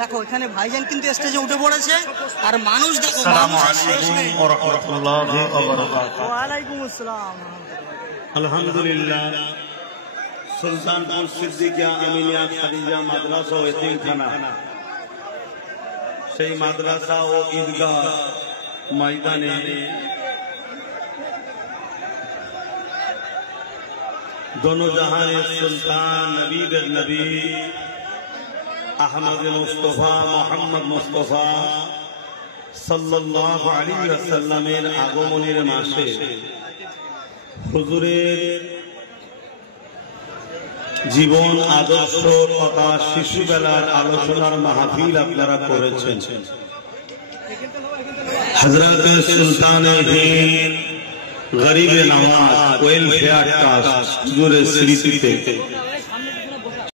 দেখো এখানে ভাইজান কিন্তু স্টেজে উঠে পড়েছে আর মানুষ দেখো। ওয়ালাইকুম আসসালাম। আলহামদুলিল্লাহ সুলতানপুর সিদ্দিকিয়া আমিনিয়া খাদিজা মাদ্রাসা ও এতিমখানা, সেই মাদ্রাসা ও ঈদগাহ ময়দানে दोनों जहान सुल्तान नबीर नबी अहमद मुस्तफा मोहम्मद मुस्तफा सल्लल्लाहु अलैहि वसल्लमेर আগমনের মাসে হুজুরের জীবন আদর্শ তথা শিশুবেলার আলোচনার মাহফিল আপনারা করেছেন। হযরত সুলতান গরিব নওয়াজ ওয়েলফেয়ার ট্রাস্ট হুজুরের স্মৃতিতে